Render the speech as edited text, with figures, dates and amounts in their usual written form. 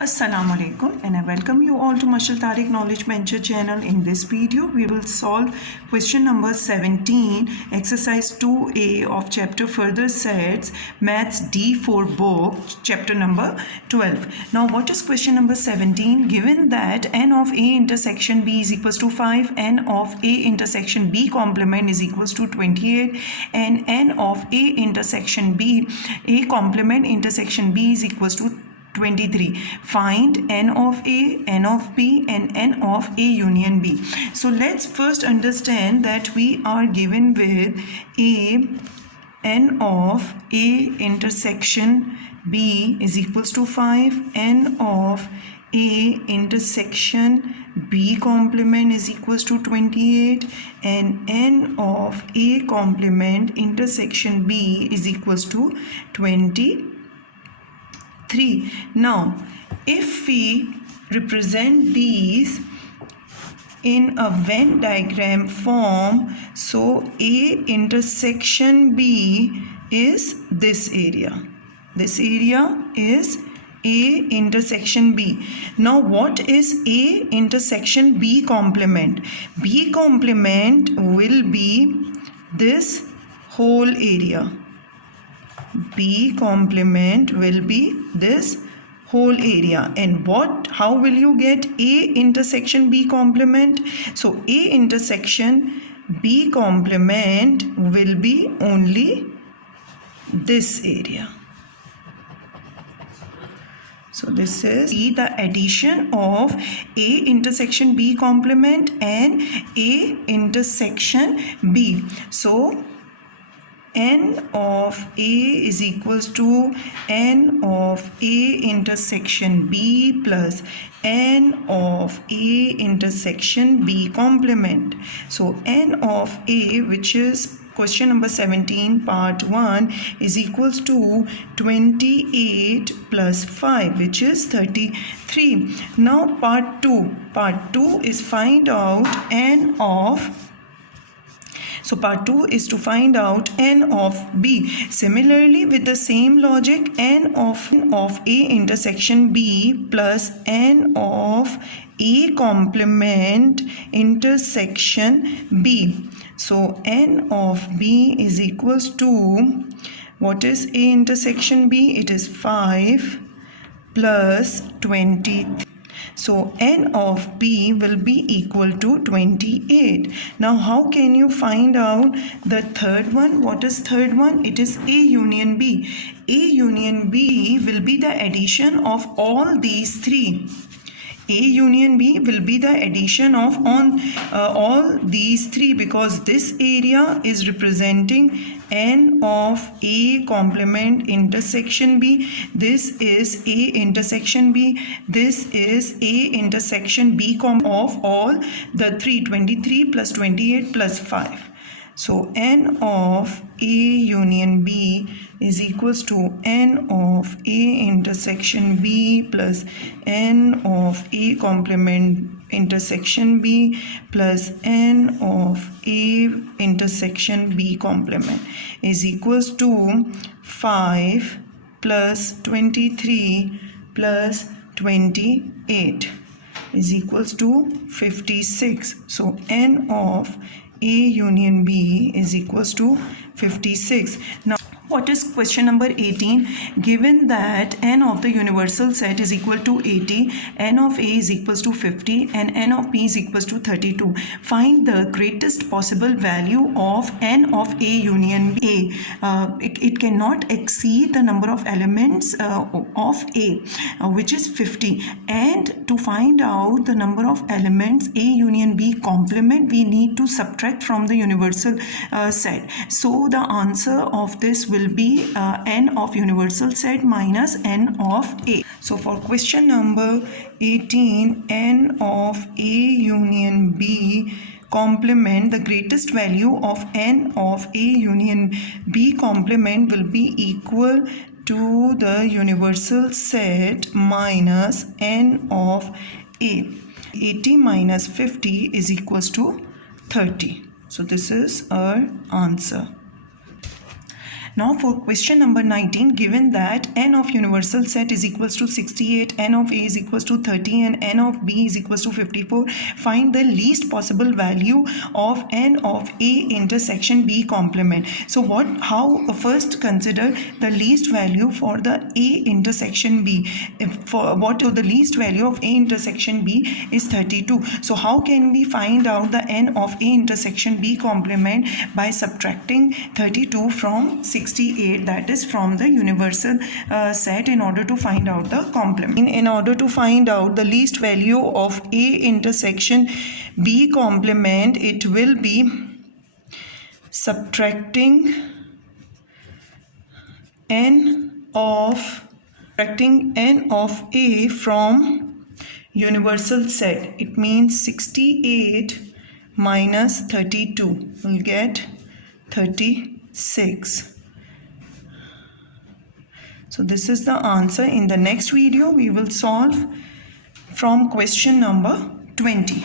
Assalamu alaikum and I welcome you all to Mashal Tariq Knowledge Venture channel. In this video, we will solve question number 17, exercise 2A of chapter Further Sets, Maths D4 book, chapter number 12. Now, what is question number 17? Given that n of A intersection B is equals to 5, n of A intersection B complement is equals to 28, and n of A intersection B, A complement intersection B is equals to 23. Find n of A, n of B and n of A union B. So let's first understand that we are given with n of A intersection B is equals to 5, n of A intersection B complement is equals to 28 and n of A complement intersection B is equals to 23. Now, if we represent these in a Venn diagram form, so A intersection B is this area. This area is A intersection B. Now, what is A intersection B complement? B complement will be this whole area. B complement will be this whole area. And how will you get A intersection B complement? So A intersection B complement will be only this area. So this is the addition of A intersection B complement and A intersection B. So n of A is equals to n of A intersection B plus n of A intersection B complement. So n of A, which is question number 17 part 1, is equals to 28 plus 5, which is 33. Now part 2 is find out n of, so part 2 is to find out n of B. Similarly, with the same logic, n of A intersection B plus n of A complement intersection B. So n of B is equals to, what is A intersection B? It is 5 plus 23. So n of B will be equal to 28. Now how can you find out the third one? What is third one? It is A union B. A union B will be the addition of all these three. A union B will be the addition of all these three, because this area is representing n of A complement intersection B. This is A intersection B. This is A intersection B of all the three, 23 plus 28 plus 5. So n of A union B is equals to n of A intersection B plus n of A complement intersection B plus n of A intersection B complement is equals to 5 plus 23 plus 28 is equals to 56. So n of A union B is equals to 56. Now, what is question number 18? Given that n of the universal set is equal to 80, n of A is equals to 50 and n of B is equals to 32. Find the greatest possible value of n of A union A. It cannot exceed the number of elements of A, which is 50. And to find out the number of elements A union B complement, we need to subtract from the universal set. So the answer of this will be n of universal set minus n of A. So for question number 18, n of A union B complement, the greatest value of n of A union B complement will be equal to the universal set minus n of A. 80 minus 50 is equals to 30. So this is our answer. Now for question number 19, given that n of universal set is equals to 68, n of A is equals to 30 and n of B is equals to 54, find the least possible value of n of A intersection B complement. So first consider the least value for the A intersection B. The least value of A intersection B is 32. So how can we find out the n of A intersection B complement? By subtracting 32 from 68, that is from the universal set, in order to find out the complement. In order to find out the least value of A intersection B complement, it will be subtracting n of A from universal set. It means 68 minus 32 will get 36. So this is the answer. In the next video we will solve from question number 20.